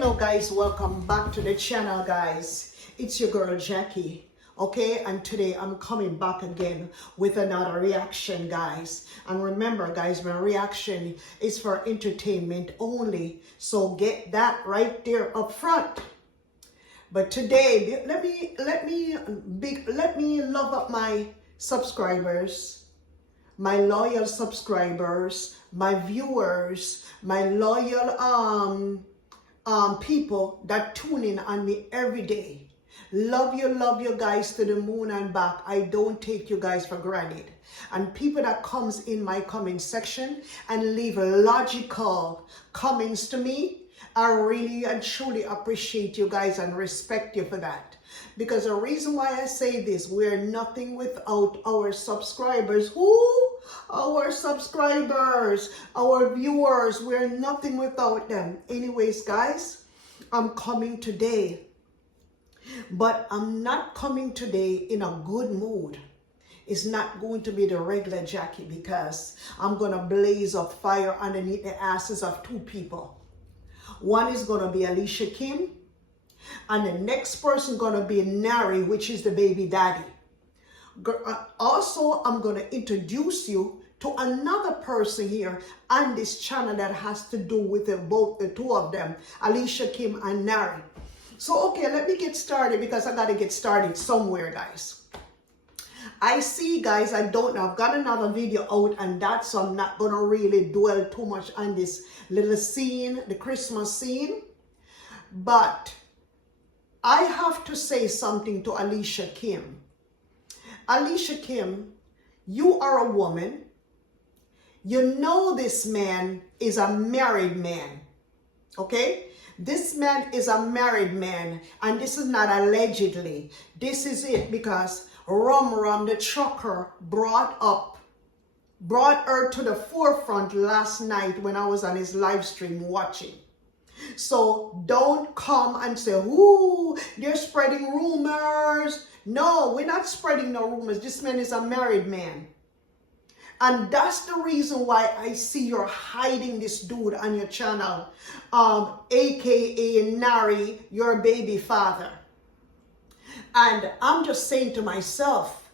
Hello guys, welcome back to the channel guys. It's your girl Jackie, okay? And today I'm coming back again with another reaction guys. And remember guys, my reaction is for entertainment only, so get that right there up front. But today let me love up my subscribers, my loyal subscribers, my viewers, my loyal people that tune in on me every day. Love you guys to the moon and back. I don't take you guys for granted. And people that comes in my comment section and leave logical comments to me, I really and truly appreciate you guys and respect you for that. Because the reason why I say this, we're nothing without our subscribers. Who? Our subscribers, our viewers, we're nothing without them. Anyways, guys, I'm coming today, but I'm not coming today in a good mood. It's not going to be the regular Jackie because I'm going to blaze up fire underneath the asses of two people. One is going to be Alicia Kim, and the next person going to be Narry, which is the baby daddy. Also, I'm going to introduce you to another person here on this channel that has to do with both the two of them, Alicia Kim and Narry. So, okay, let me get started because I got to get started somewhere, guys. I see, guys, I don't know. I've got another video out and that, so I'm not going to really dwell too much on this little scene, the Christmas scene. But I have to say something to Alicia Kim. Alicia Kim, you are a woman. You know this man is a married man, okay? This man is a married man, and this is not allegedly. This is it because Rum the trucker brought her to the forefront last night when I was on his live stream watching. So don't come and say, ooh, they're spreading rumors. No, we're not spreading no rumors. This man is a married man. And that's the reason why I see you're hiding this dude on your channel, aka Narry, your baby father. And I'm just saying to myself,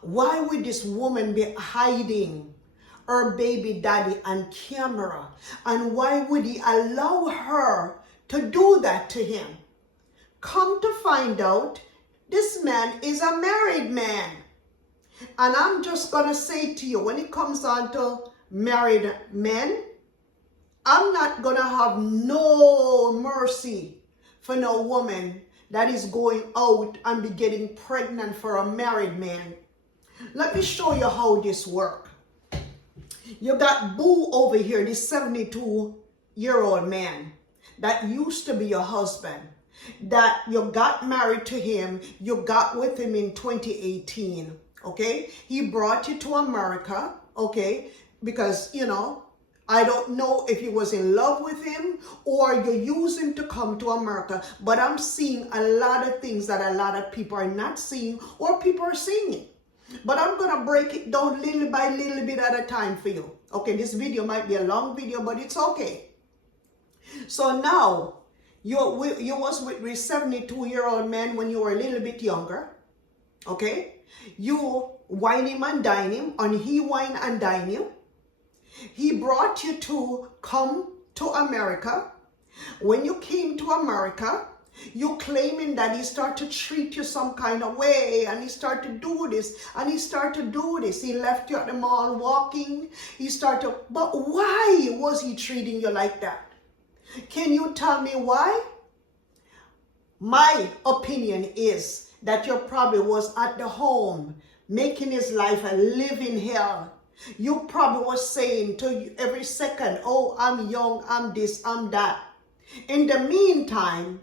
why would this woman be hiding her baby daddy on camera? And why would he allow her to do that to him? Come to find out, this man is a married man. And I'm just going to say to you, when it comes on to married men, I'm not going to have no mercy for no woman that is going out and be getting pregnant for a married man. Let me show you how this works. You got Boo over here, this 72-year-old man that used to be your husband, that you got married to him, you got with him in 2018, okay? He brought you to America, okay? Because, you know, I don't know if you was in love with him or you used him to come to America, but I'm seeing a lot of things that a lot of people are not seeing or people are seeing. But I'm going to break it down little by little bit at a time for you. Okay, this video might be a long video, but it's okay. So now, you was with a 72-year-old man when you were a little bit younger. Okay? You wine him and dine him, and he wine and dine you. He brought you to come to America. When you came to America, you claiming that he started to treat you some kind of way, and he started to do this, and he started to do this. He left you at the mall walking. He started, but why was he treating you like that? Can you tell me why? My opinion is that you probably was at the home making his life a living hell. You probably was saying to you every second, oh, I'm young, I'm this, I'm that. In the meantime,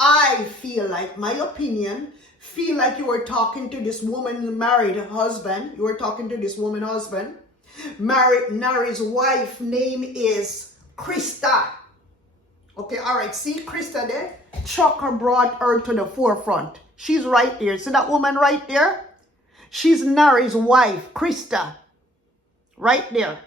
I feel like, my opinion, feel like you were talking to this woman married husband. You were talking to this woman husband. Narry's wife name is Christa. Okay, all right, see Christa there? Trucker brought her to the forefront. She's right there. See that woman right there? She's Narry's wife, Christa. Right there.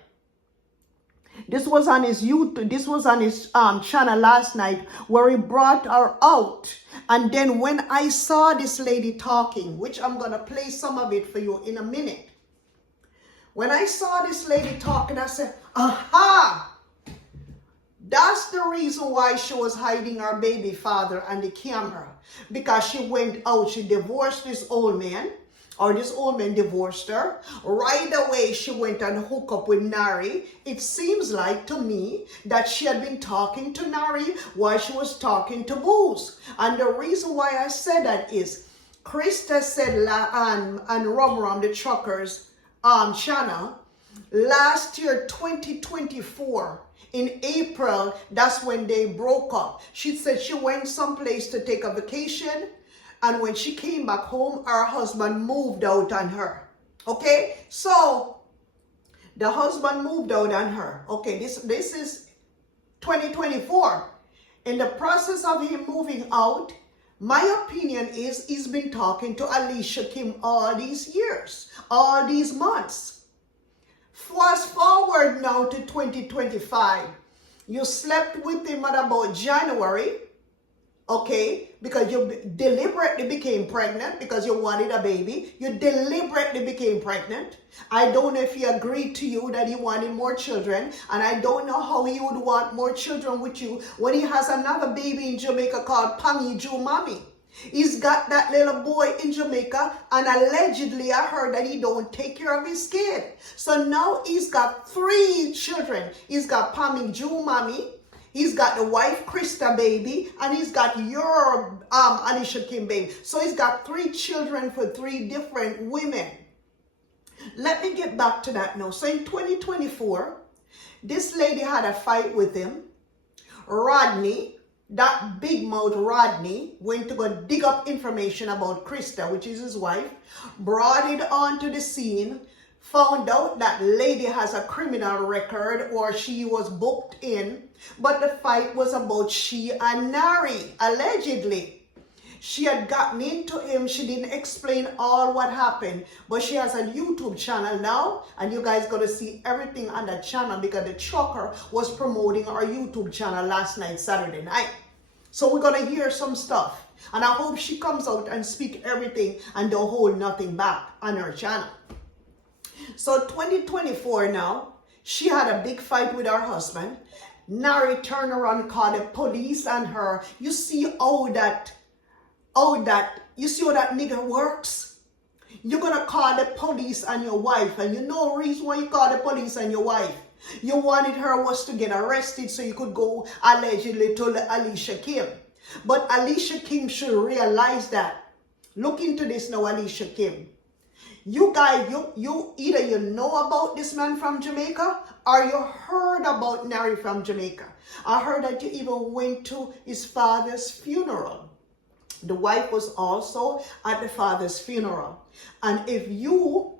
This was on his YouTube, this was on his channel last night, where he brought her out. And then when I saw this lady talking, which I'm going to play some of it for you in a minute. When I saw this lady talking, I said, aha, that's the reason why she was hiding her baby father on the camera. Because she went out, she divorced this old man, or this old man divorced her. Right away, she went and hooked up with Narry. It seems like to me that she had been talking to Narry while she was talking to Booze. And the reason why I said that is, Christa said on Rum the Truckers channel, last year, 2024, in April, that's when they broke up. She said she went someplace to take a vacation. And when she came back home, her husband moved out on her. Okay? So, the husband moved out on her. Okay, this is 2024. In the process of him moving out, my opinion is he's been talking to Alicia Kim all these years, all these months. Fast forward now to 2025. You slept with him at about January. Okay, because you deliberately became pregnant because you wanted a baby. You deliberately became pregnant. I don't know if he agreed to you that he wanted more children. And I don't know how he would want more children with you when he has another baby in Jamaica called Pangy Jew Mommy. He's got that little boy in Jamaica, and allegedly I heard that he don't take care of his kid. So now he's got 3 children. He's got Pangy Jew Mommy. He's got the wife, Christa baby, and he's got your Alicia Kim baby. So he's got 3 children for 3 different women. Let me get back to that now. So in 2024, this lady had a fight with him. Rodney, that big mouth Rodney, went to go dig up information about Christa, which is his wife, brought it onto the scene, found out that lady has a criminal record or she was booked in, but the fight was about she and Narry, allegedly. She had gotten into him. She didn't explain all what happened, but she has a YouTube channel now, and you guys got to see everything on that channel because the trucker was promoting our YouTube channel last night, Saturday night. So we're going to hear some stuff, and I hope she comes out and speak everything and don't hold nothing back on her channel. So 2024 now, she had a big fight with her husband. Narry turned around, called the police on her. You see how that nigga works? You're gonna call the police on your wife, and you know the reason why you call the police on your wife. You wanted her was to get arrested so you could go allegedly to Alicia Kim. But Alicia Kim should realize that. Look into this now, Alicia Kim. You guys, you either you know about this man from Jamaica or you heard about Narry from Jamaica. I heard that you even went to his father's funeral. The wife was also at the father's funeral. And if you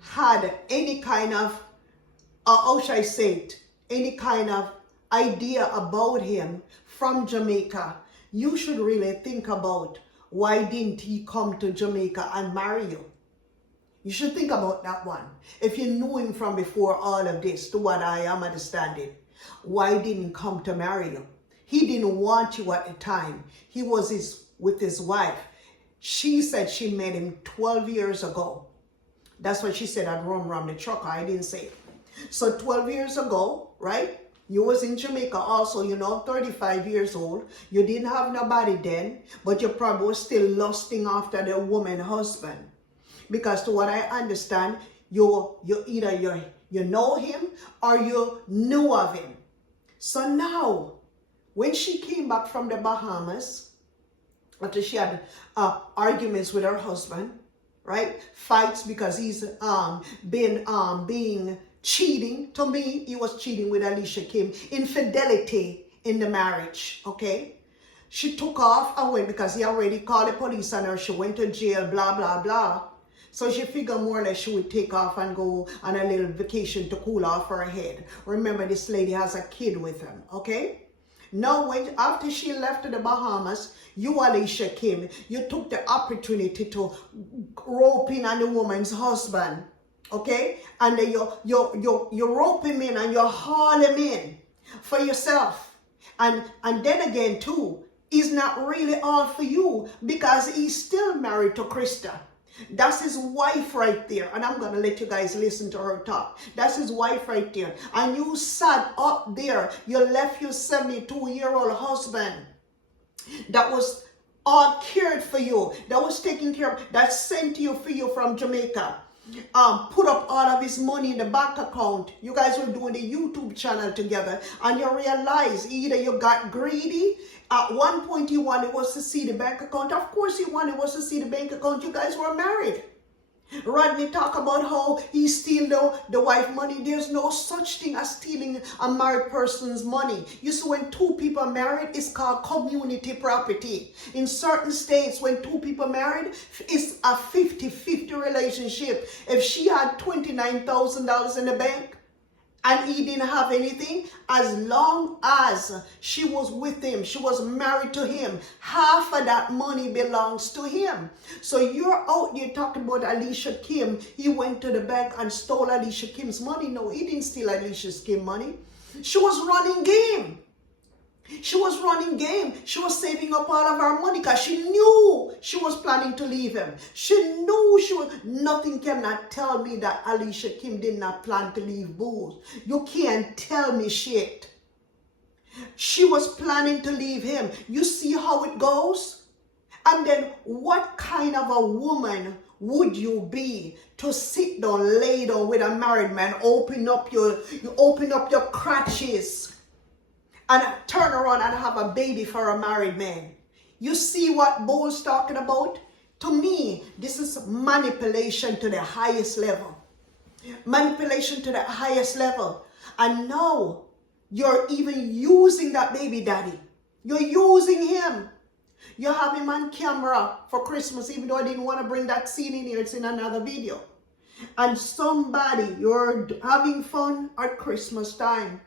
had any kind of, how shall I say it, any kind of idea about him from Jamaica, you should really think about why didn't he come to Jamaica and marry you? You should think about that one. If you knew him from before all of this, to what I am understanding, why didn't he come to marry you? He didn't want you at the time. He was with his wife. She said she met him 12 years ago. That's what she said at Rum the Trucker. I didn't say it. So 12 years ago, right? You was in Jamaica also, 35 years old. You didn't have nobody then, but you probably was still lusting after the woman husband. Because to what I understand, you either you know him or you knew of him. So now, when she came back from the Bahamas, after she had arguments with her husband, right? Fights because he's being cheating. To me, he was cheating with Alicia Kim. Infidelity in the marriage, okay? She took off and went because he already called the police on her. She went to jail, blah, blah, blah. So she figured more or less she would take off and go on a little vacation to cool off her head. Remember, this lady has a kid with him, okay? Now, after she left to the Bahamas, you, Alicia Kim, you took the opportunity to rope in on the woman's husband. Okay? And then you rope him in and you haul him in for yourself. And then again too, he's not really all for you because he's still married to Christa. That's his wife right there. And I'm going to let you guys listen to her talk. That's his wife right there. And you sat up there. You left your 72-year-old husband that was all cared for you, that was taking care of, that sent you for you from Jamaica. Put up all of his money in the bank account. You guys were doing the YouTube channel together, and you realize either you got greedy. At one point you wanted was to see the bank account. Of course you wanted was to see the bank account. You guys were married. Rodney talk about how he steal the wife money. There's no such thing as stealing a married person's money. You see, when two people are married, it's called community property. In certain states, when two people are married, it's a 50-50 relationship. If she had $29,000 in the bank and he didn't have anything, as long as she was with him, she was married to him, half of that money belongs to him. So you're out there talking about Alicia Kim. He went to the bank and stole Alicia Kim's money. No, he didn't steal Alicia Kim's money. She was running game. She was running game. She was saving up all of her money because she knew she was planning to leave him. She knew nothing cannot tell me that Alicia Kim did not plan to leave Booze. You can't tell me shit. She was planning to leave him. You see how it goes? And then what kind of a woman would you be to sit down, lay down with a married man, open up your crotches, and turn around and have a baby for a married man? You see what Bo's talking about? To me, this is manipulation to the highest level. Manipulation to the highest level. And now, you're even using that baby daddy. You're using him. You have him on camera for Christmas, even though I didn't want to bring that scene in here. It's in another video. And somebody, you're having fun at Christmas time.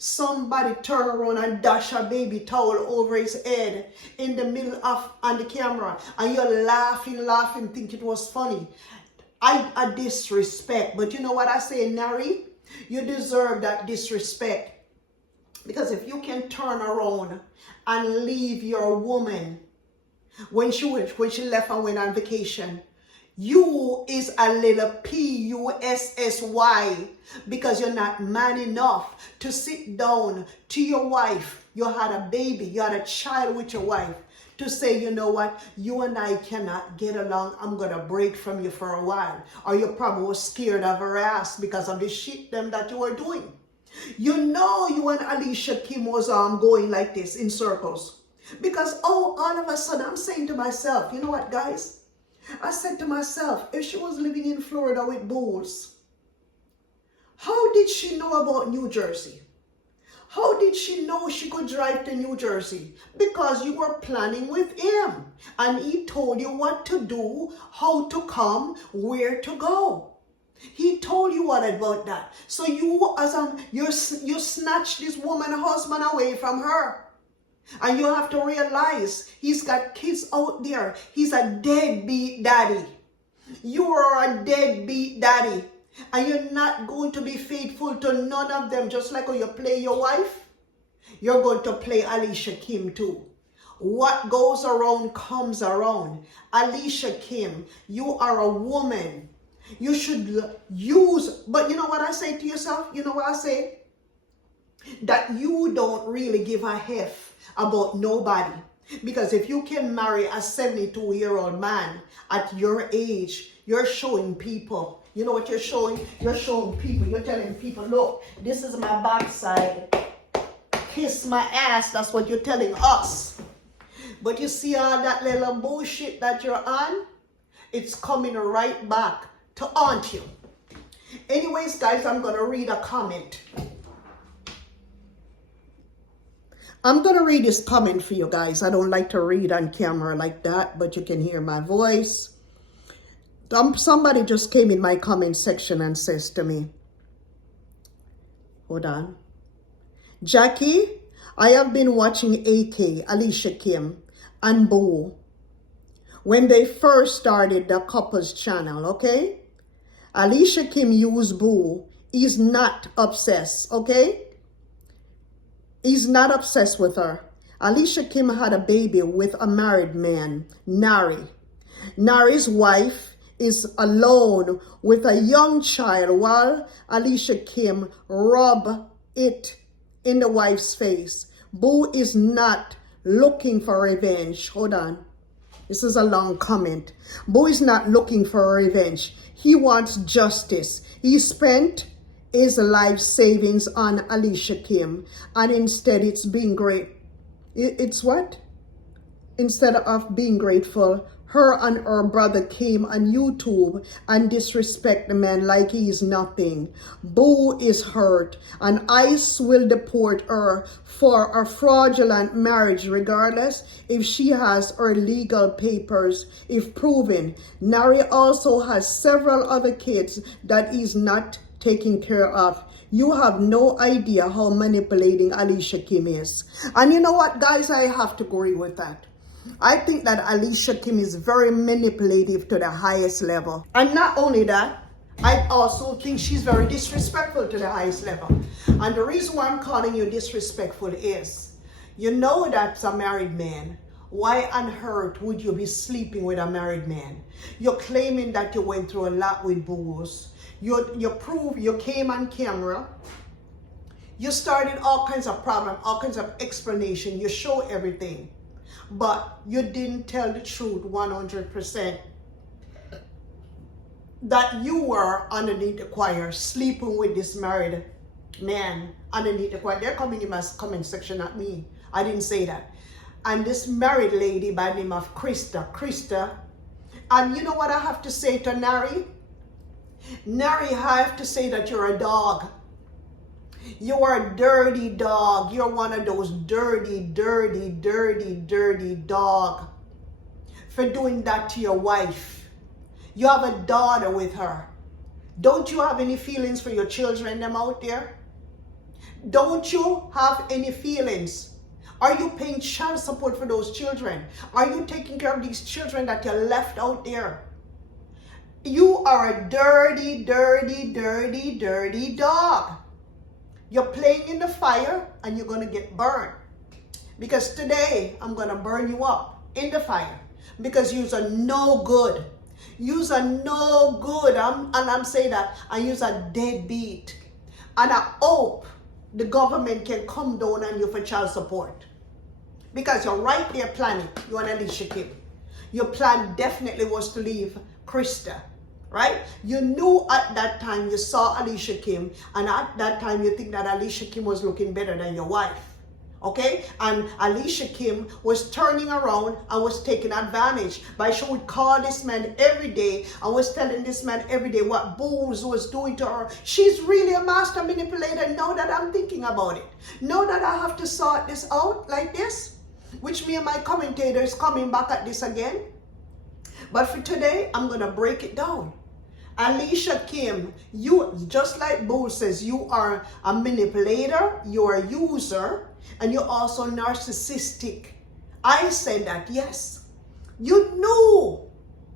Somebody turn around and dash a baby towel over his head in the middle of on the camera, and you're laughing, think it was funny. I disrespect, but you know what I say, Narry? You deserve that disrespect, because if you can turn around and leave your woman when she left and went on vacation, you is a little Pussy because you're not man enough to sit down to your wife. You had a baby, you had a child with your wife, to say, you know what, you and I cannot get along. I'm going to break from you for a while. Or you probably was scared of her ass because of the shit them that you were doing. You know you and Alicia Kim was going like this in circles. Because, all of a sudden, I'm saying to myself, you know what, guys? I said to myself, if she was living in Florida with Bulls, how did she know about New Jersey? How did she know she could drive to New Jersey? Because you were planning with him. And he told you what to do, how to come, where to go. He told you what about that. So you, you snatched this woman husband away from her. And you have to realize he's got kids out there. He's a deadbeat daddy. You are a deadbeat daddy. And you're not going to be faithful to none of them. Just like when you play your wife, you're going to play Alicia Kim too. What goes around comes around. Alicia Kim, you are a woman. You should use, but you know what I say to yourself? You know what I say? That you don't really give a F about nobody. Because if you can marry a 72-year-old man at your age, you're showing people. You know what you're showing? You're showing people. You're telling people, look, this is my backside. Kiss my ass. That's what you're telling us. But you see all that little bullshit that you're on? It's coming right back to haunt you. Anyways, guys, I'm going to read a comment. I'm going to read this comment for you guys. I don't like to read on camera like that, but you can hear my voice. Somebody just came in my comment section and says to me, hold on. Jackie, I have been watching AK, Alicia Kim, and Bo when they first started the couple's channel, okay? Alicia Kim used Boo. He's not obsessed, okay? He's not obsessed with her. Alicia Kim had a baby with a married man, Narry. Narry's wife is alone with a young child while Alicia Kim rub it in the wife's face. Boo is not looking for revenge. Hold on. This is a long comment. Boo is not looking for revenge. He wants justice. He spent his life savings on Alicia Kim, and instead it's being great. It's what? Instead of being grateful, her and her brother came on YouTube and disrespect the man like he is nothing. Boo is hurt, and ICE will deport her for a fraudulent marriage regardless if she has her legal papers if proven. Narry also has several other kids that he's not taking care of. You have no idea how manipulating Alicia Kim is. And you know what, guys? I have to agree with that. I think that Alicia Kim is very manipulative to the highest level. And not only that, I also think she's very disrespectful to the highest level. And the reason why I'm calling you disrespectful is, you know that's a married man. Why on earth would you be sleeping with a married man? You're claiming that you went through a lot with Boos. You prove, you came on camera. You started all kinds of problems, all kinds of explanation. You show everything. But you didn't tell the truth 100%. That you were underneath the choir, sleeping with this married man underneath the choir. They're coming in my comment section at me. I didn't say that. And this married lady by the name of Christa. And you know what I have to say to Narry? Narry, I have to say that you're a dog. You are a dirty dog. You're one of those dirty dog for doing that to your wife. You have a daughter with her. Don't you have any feelings for your children, them out there? Don't you have any feelings? Are you paying child support for those children? Are you taking care of these children that you left out there? You are a dirty dog. You're playing in the fire and you're going to get burned. Because today I'm going to burn you up in the fire. Because you're no good. You're no good. I'm saying that. And you're a deadbeat. And I hope the government can come down on you for child support. Because you're right there planning. You and Alicia Kim. Your plan definitely was to leave Christa. Right? You knew at that time, you saw Alicia Kim, and at that time you think that Alicia Kim was looking better than your wife. Okay? And Alicia Kim was turning around and was taking advantage by she would call this man every day and was telling this man every day what Booz was doing to her. She's really a master manipulator now that I'm thinking about it. Now that I have to sort this out like this, which me and my commentator is coming back at this again. But for today, I'm going to break it down. Alicia Kim, you, just like Boo says, you are a manipulator, you're a user, and you're also narcissistic. I said that, yes. You knew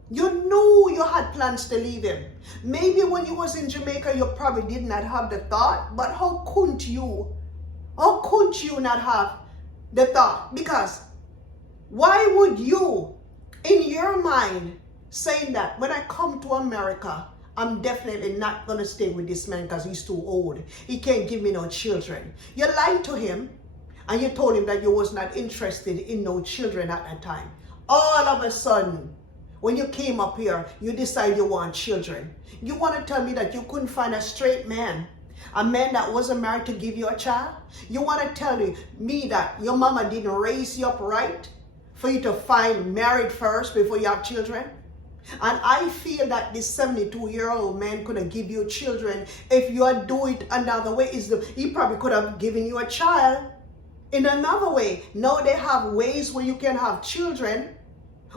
you had plans to leave him. Maybe when you was in Jamaica, you probably did not have the thought, but how couldn't you not have the thought? Because why would you, in your mind, saying that when I come to America, I'm definitely not going to stay with this man because he's too old. He can't give me no children. You lied to him and you told him that you was not interested in no children at that time. All of a sudden, when you came up here, you decide you want children. You want to tell me that you couldn't find a straight man, a man that wasn't married to give you a child? You want to tell me that your mama didn't raise you up right for you to find married first before you have children? And I feel that this 72-year-old man could have given you children if you had do it another way. He probably could have given you a child in another way. Now they have ways where you can have children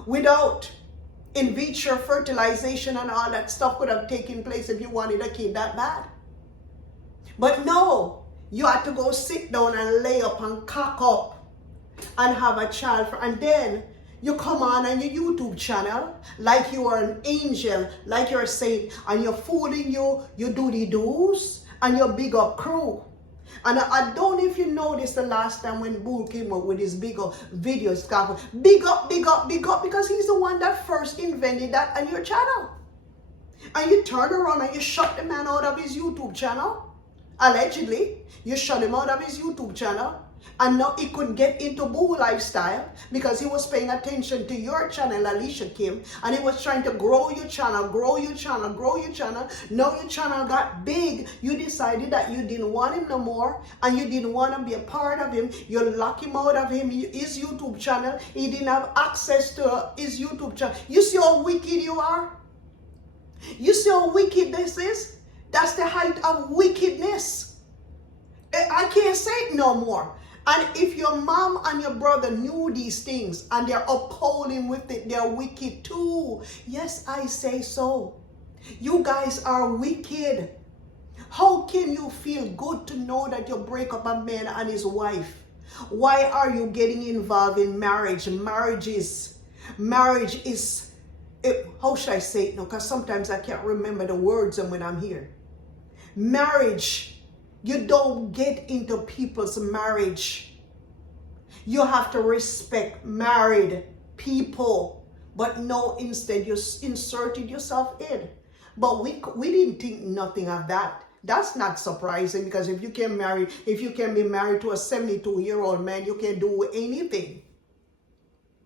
without in vitro fertilization, and all that stuff could have taken place if you wanted a kid that bad. But no, you had to go sit down and lay up and cock up and have a child. And then You come on your YouTube channel like you are an angel, like you're a saint, and you're fooling you do the do's, and you big up crew. And I don't know if you noticed the last time when Bull came up with his big up videos, big up, big up, big up, because he's the one that first invented that on your channel. And you turn around and you shut the man out of his YouTube channel. Allegedly, you shut him out of his YouTube channel. And now he could get into Boo lifestyle because he was paying attention to your channel, Alicia Kim, and he was trying to grow your channel, grow your channel, grow your channel. Now your channel got big. You decided that you didn't want him no more, and you didn't want to be a part of him. You lock him out of his YouTube channel. He didn't have access to his YouTube channel. You see how wicked you are? You see how wicked this is? That's the height of wickedness. I can't say it no more. And if your mom and your brother knew these things and they're upholding with it, they're wicked too. Yes, I say so. You guys are wicked. How can you feel good to know that you break up a man and his wife? Why are you getting involved in marriage? Marriage is, how should I say it now? Because sometimes I can't remember the words and when I'm here. Marriage. You don't get into people's marriage. You have to respect married people. But no, instead you inserted yourself in. But we didn't think nothing of that. That's not surprising, because if you can be married to a 72-year-old man, you can't do anything.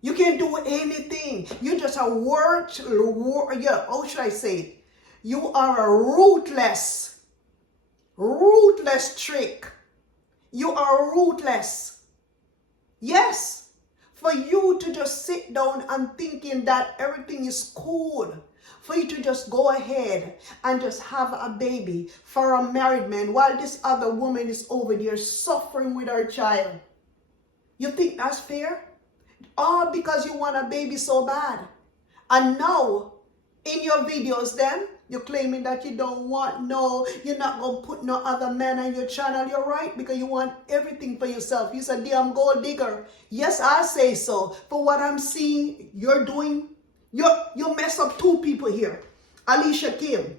You can't do anything. You just are how should I say it? You are a ruthless trick. You are ruthless. Yes. For you to just sit down and thinking that everything is cool. For you to just go ahead and just have a baby for a married man while this other woman is over there suffering with her child. You think that's fair? All because you want a baby so bad. And now, in your videos then, you're claiming that you don't want you're not going to put no other man on your channel. You're right, because you want everything for yourself. You're a damn gold digger. Yes, I say so. For what I'm seeing you're doing, you mess up two people here. Alicia Kim,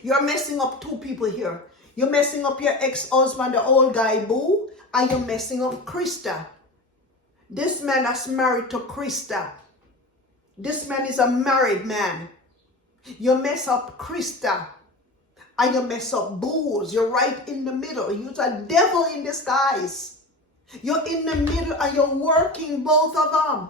you're messing up two people here. You're messing up your ex-husband, the old guy Boo, and you're messing up Christa. This man that's married to Christa. This man is a married man. You mess up Christa and you mess up Booze. You're right in the middle. You're a devil in disguise. You're in the middle and you're working both of them.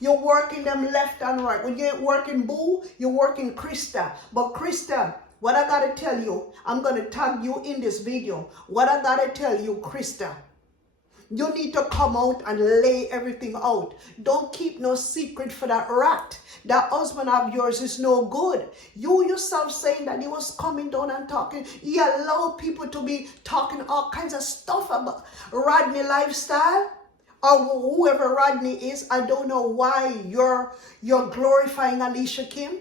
You're working them left and right. When you ain't working Boo, you're working Christa. But Christa, what I gotta tell you, I'm gonna tag you in this video. What I gotta tell you, Christa, you need to come out and lay everything out. Don't keep no secret for that rat. That husband of yours is no good. You yourself saying that he was coming down and talking. He allowed people to be talking all kinds of stuff about Rodney lifestyle. Or whoever Rodney is. I don't know why you're glorifying Alicia Kim.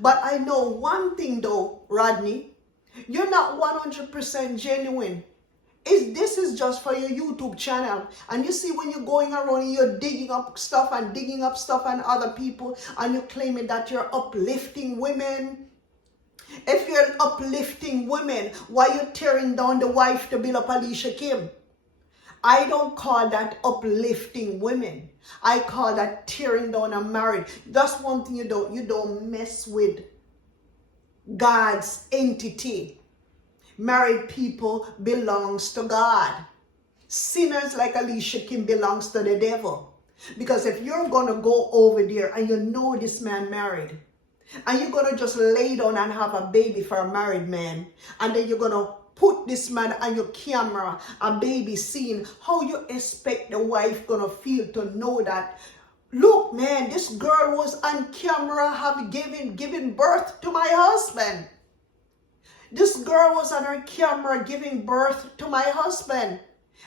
But I know one thing though, Rodney. You're not 100% genuine. This is just for your YouTube channel. And you see, when you're going around and you're digging up stuff on other people, and you're claiming that you're uplifting women. If you're uplifting women, why you tearing down the wife to build up Alicia Kim? I don't call that uplifting women. I call that tearing down a marriage. That's one thing you don't mess with God's entity. Married people belongs to God. Sinners like Alicia Kim belongs to the devil. Because if you're going to go over there and you know this man married, and you're going to just lay down and have a baby for a married man, and then you're going to put this man on your camera, a baby scene, how you expect the wife going to feel to know that, look man, this girl was on camera giving birth to my husband. This girl was on her camera giving birth to my husband,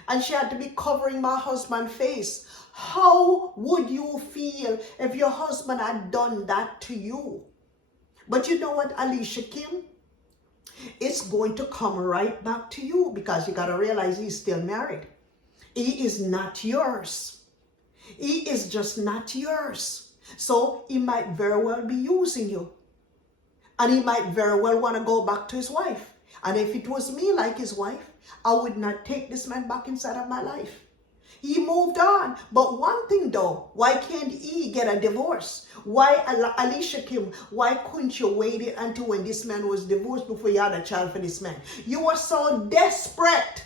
and she had to be covering my husband's face. How would you feel if your husband had done that to you? But you know what, Alicia Kim? It's going to come right back to you, because you got to realize he's still married. He is not yours. He is just not yours. So he might very well be using you. And he might very well want to go back to his wife. And if it was me like his wife, I would not take this man back inside of my life. He moved on. But one thing though, why can't he get a divorce? Why, Alicia Kim, why couldn't you wait it until when this man was divorced before you had a child for this man? You were so desperate.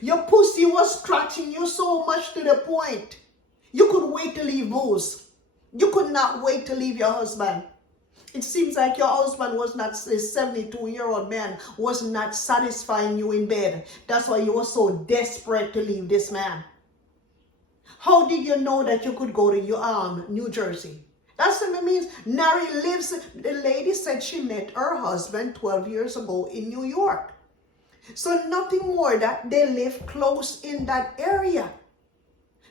Your pussy was scratching you so much to the point. You could wait to leave booze. You could not wait to leave your husband. It seems like your husband was not, a 72-year-old man, was not satisfying you in bed. That's why you were so desperate to leave this man. How did you know that you could go to New Jersey? That simply means Narry lives, the lady said she met her husband 12 years ago in New York. So nothing more that they live close in that area.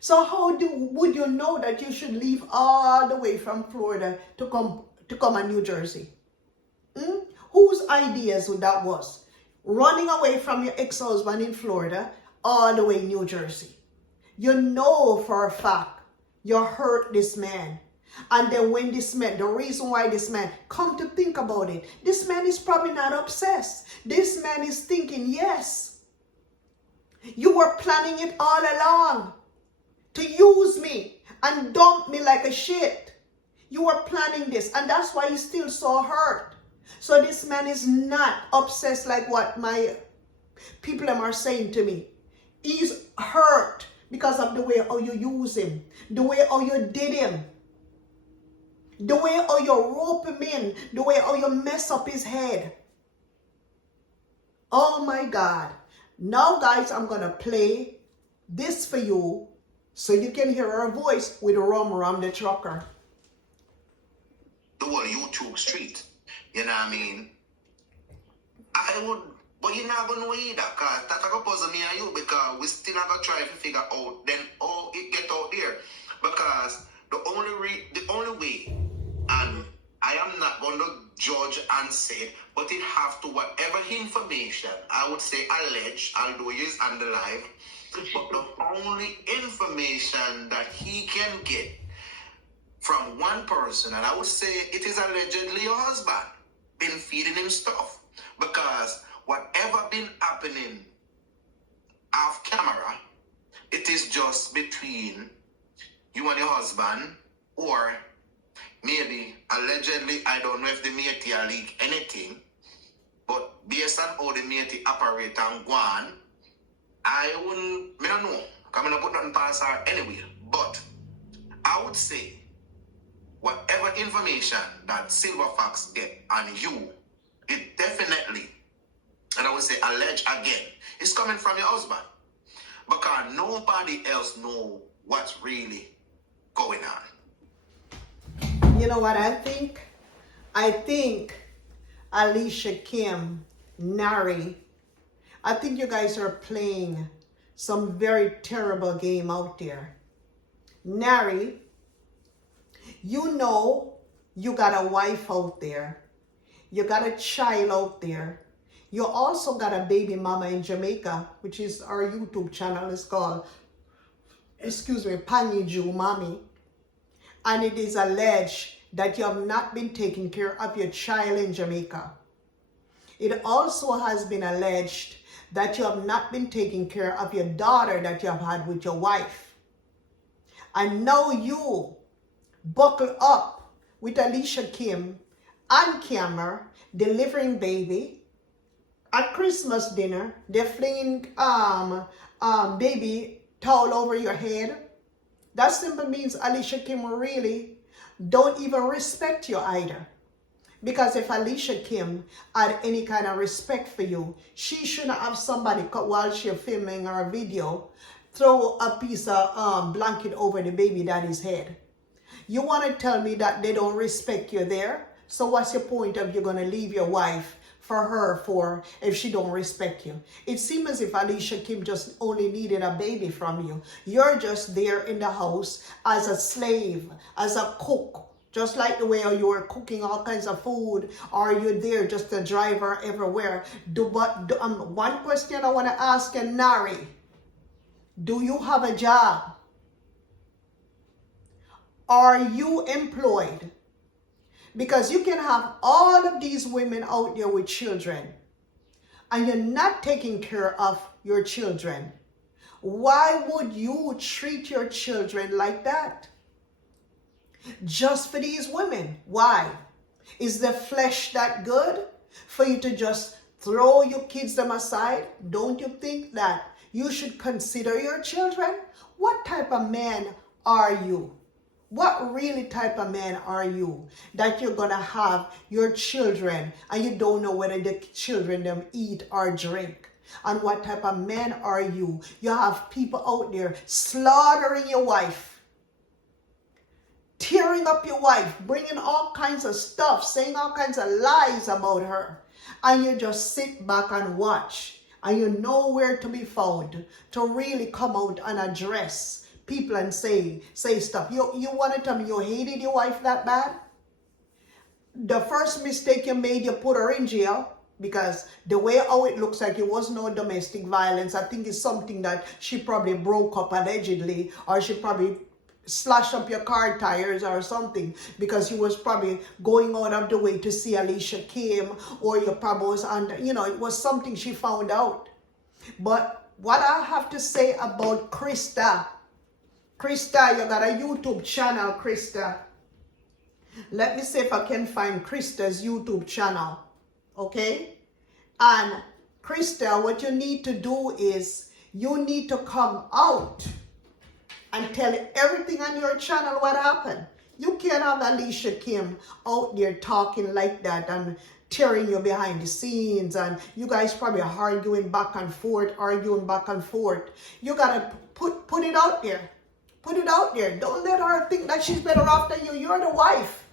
So how would you know that you should leave all the way from Florida to come to New Jersey? Whose ideas that was? Running away from your ex-husband in Florida all the way New Jersey. You know for a fact you hurt this man. And then when this man, the reason why this man, come to think about it, this man is probably not obsessed. This man is thinking, yes, you were planning it all along to use me and dump me like a shit. You were planning this, and that's why he's still so hurt. So this man is not obsessed like what my people are saying to me. He's hurt because of the way how you use him, the way how you did him, the way how you rope him in, the way how you mess up his head. Oh my God. Now guys, I'm going to play this for you so you can hear her voice with Rum the trucker. The whole YouTube street, you know what I mean? I would, but you're not going to know either, because that's going to puzzle me and you, because we still have to try to figure out then how it get out there. Because the only way, and I am not going to judge and say, but it have to, whatever information, I would say alleged, although he is on the live, but the only information that he can get from one person, and I would say it is allegedly your husband, been feeding him stuff. Because whatever been happening off camera, it is just between you and your husband, or maybe allegedly, I don't know if the matey leak anything, but based on how the matey operate and go on, I don't know, because I'm not put nothing past her anyway, but I would say whatever information that Silver Fox get on you, it definitely, and I would say alleged again, is coming from your husband. Because nobody else know what's really going on. You know what I think? I think Alicia Kim, Narry, I think you guys are playing some very terrible game out there. Narry, you know you got a wife out there. You got a child out there. You also got a baby mama in Jamaica, which is our YouTube channel is called, Pangy Jew Mommy. And it is alleged that you have not been taking care of your child in Jamaica. It also has been alleged that you have not been taking care of your daughter that you have had with your wife. And now you buckle up with Alicia Kim on camera, delivering baby. At Christmas dinner, they're flinging baby towel over your head. That simply means Alicia Kim really don't even respect you either. Because if Alicia Kim had any kind of respect for you, she shouldn't have somebody, while she's filming her video, throw a piece of blanket over the baby daddy's head. You want to tell me that they don't respect you there? So what's your point of you're going to leave your wife for her if she don't respect you? It seems as if Alicia Kim just only needed a baby from you. You're just there in the house as a slave, as a cook. Just like the way you were cooking all kinds of food, or you're there just a driver everywhere. One question I want to ask you, Narry. Do you have a job? Are you employed? Because you can have all of these women out there with children and you're not taking care of your children. Why would you treat your children like that? Just for these women. Why? Is the flesh that good for you to just throw your kids them aside? Don't you think that you should consider your children? What type of man are you? What really type of man are you that you're gonna have your children and you don't know whether the children them eat or drink? And what type of man are you? You have people out there slaughtering your wife, tearing up your wife, bringing all kinds of stuff, saying all kinds of lies about her. And you just sit back and watch. And you're nowhere to be found to really come out and address people and say stuff. You want to tell me you hated your wife that bad? The first mistake you made, you put her in jail. Because the way how it looks like it was no domestic violence, I think it's something that she probably broke up allegedly, or she probably slashed up your car tires or something, because you was probably going out of the way to see Alicia Kim, or you probably was under, it was something she found out. But what I have to say about Christa, you got a YouTube channel, Christa. Let me see if I can find Christa's YouTube channel. Okay? And Christa, what you need to do is you need to come out and tell everything on your channel what happened. You can't have Alicia Kim out there talking like that and tearing you behind the scenes, and you guys probably arguing back and forth. You gotta put it out there. Put it out there. Don't let her think that she's better off than you. You're the wife.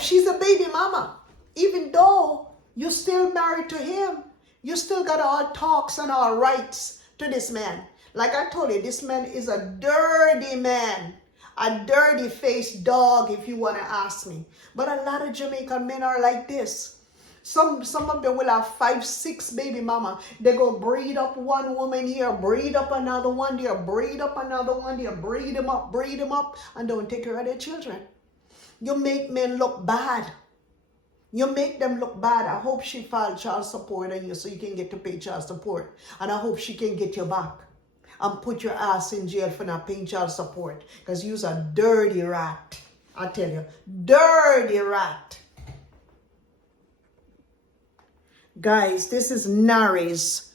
She's a baby mama. Even though you're still married to him, you still got all talks and all rights to this man. Like I told you, this man is a dirty man. A dirty-faced dog, if you want to ask me. But a lot of Jamaican men are like this. Some of them will have 5, 6 baby mama. They go breed up one woman here, breed up another one there, breed up another one there, breed them up, and don't take care of their children. You make men look bad. You make them look bad. I hope she filed child support on you so you can get to pay child support. And I hope she can get you back and put your ass in jail for not paying child support. Because you're a dirty rat. I tell you, dirty rat. Guys, this is Narry's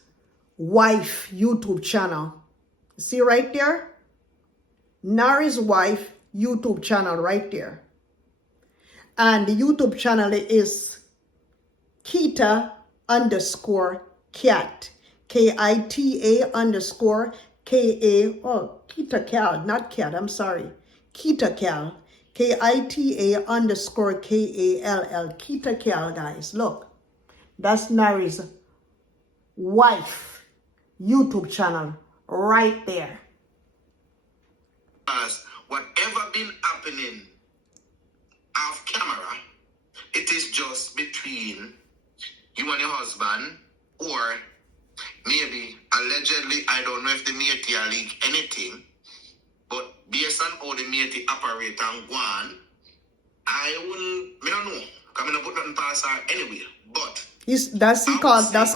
wife YouTube channel. See right there? Narry's wife YouTube channel right there. And the YouTube channel is Kita_cat. KITA_KA. Oh, Kita Cal, not cat. I'm sorry. Kita Cal. KITA_KALL. Kita Cal, guys. Look. That's Narry's wife YouTube channel right there. Whatever been happening off camera, it is just between you and your husband, or maybe allegedly, I don't know if the matey leak anything, but based on how the matey operate and go on, I don't know. I'm not put nothing past her anyway, but that's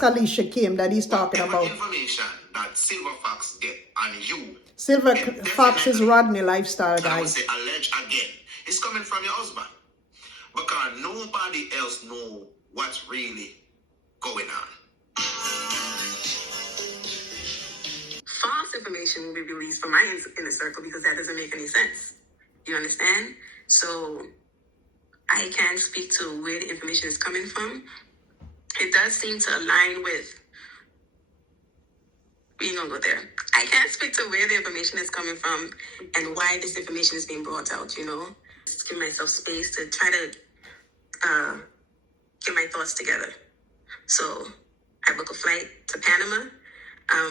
Alicia Kim that he's talking about. Information that Silver Fox get on you. Silver Fox is Rodney lifestyle, guys. I would say allege again. It's coming from your husband. Because nobody else know what's really going on. False information will be released from my inner circle because that doesn't make any sense. You understand? So I can't speak to where the information is coming from. It does seem to align with, we ain't gonna go there. I can't speak to where the information is coming from and why this information is being brought out, Just give myself space to try to get my thoughts together. So I booked a flight to Panama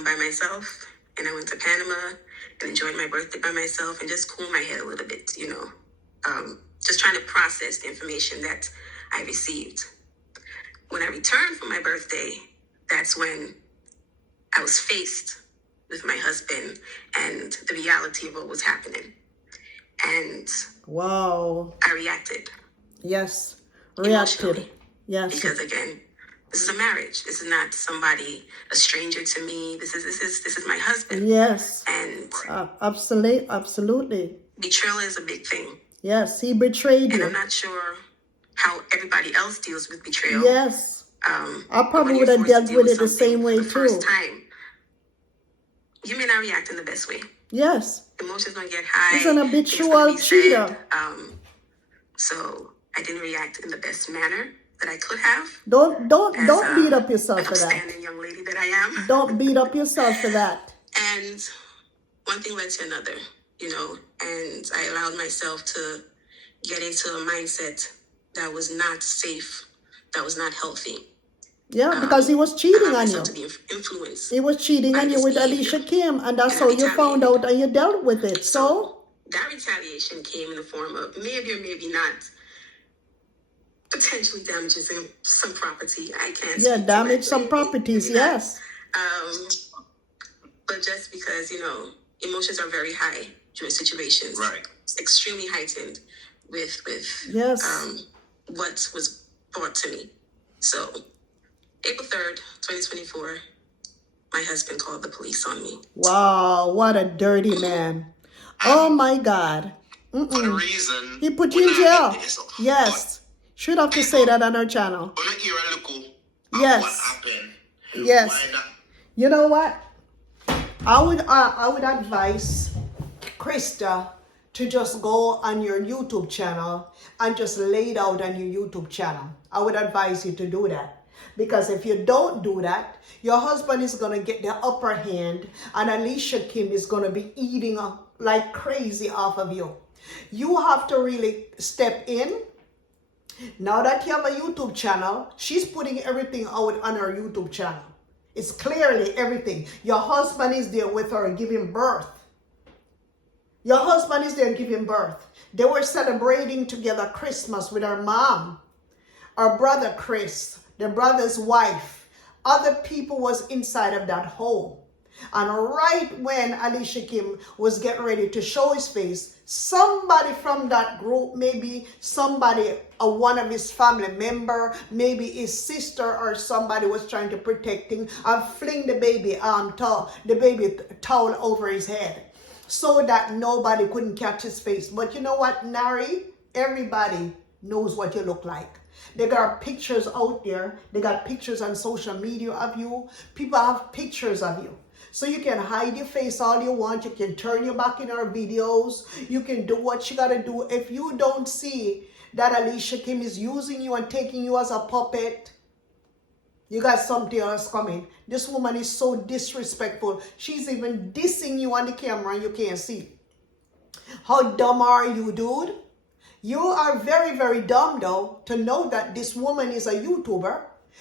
by myself, and I went to Panama and enjoyed my birthday by myself and just cool my head a little bit, just trying to process the information that I received. When I returned from my birthday, that's when I was faced with my husband and the reality of what was happening. And Wow. I reacted. Yes. Reacted. Emotionally. Yes. Because again, this is a marriage. This is not somebody, a stranger to me. This is my husband. Yes. And absolutely. betrayal is a big thing. Yes, he betrayed And you. I'm not sure how everybody else deals with betrayal. Yes. I probably would have dealt with it the same way too. First time, you may not react in the best way. Yes. Emotions gonna get high. He's an habitual cheater. So I didn't react in the best manner that I could have. Don't beat up yourself for that. Outstanding young lady that I am. Don't beat up yourself for that. And one thing led to another, you know, and I allowed myself to get into a mindset that was not safe, that was not healthy. Yeah, because he was cheating on you. To be influenced. He was cheating on you with Alicia Kim, and that's how you found out and you dealt with it. So that retaliation came in the form of maybe or maybe not potentially damaging some property. I can't. Yeah, damage some properties. Yes. But just because, you know, emotions are very high during situations, right? Extremely heightened with yes, what was brought to me. So April 3rd, 2024, my husband called the police on me. Wow, what a dirty man. Oh my God. For the reason he put you in jail. Yes. Should have to say that on our channel. Yes. What happened? Yes. You know what? I would advise Christa to just go on your YouTube channel and just lay it out on your YouTube channel. I would advise you to do that. Because if you don't do that, your husband is going to get the upper hand and Alicia Kim is going to be eating like crazy off of you. You have to really step in. Now that you have a YouTube channel, she's putting everything out on her YouTube channel. It's clearly everything. Your husband is there with her giving birth. Your husband is there giving birth. They were celebrating together Christmas with her mom, her brother Chris, the brother's wife. Other people was inside of that home. And right when Alicia Kim was getting ready to show his face, somebody from that group, maybe somebody, one of his family member, maybe his sister or somebody was trying to protect him and fling the baby towel over his head so that nobody couldn't catch his face. But you know what, Nari? Everybody knows what you look like. They got pictures out there. They got pictures on social media of you. People have pictures of you. So you can hide your face all you want. You can turn your back in our videos. You can do what you got to do. If you don't see that Alicia Kim is using you and taking you as a puppet, you got something else coming. This woman is so disrespectful. She's even dissing you on the camera and you can't see. How dumb are you, dude? You are very, very dumb, though, to know that this woman is a YouTuber.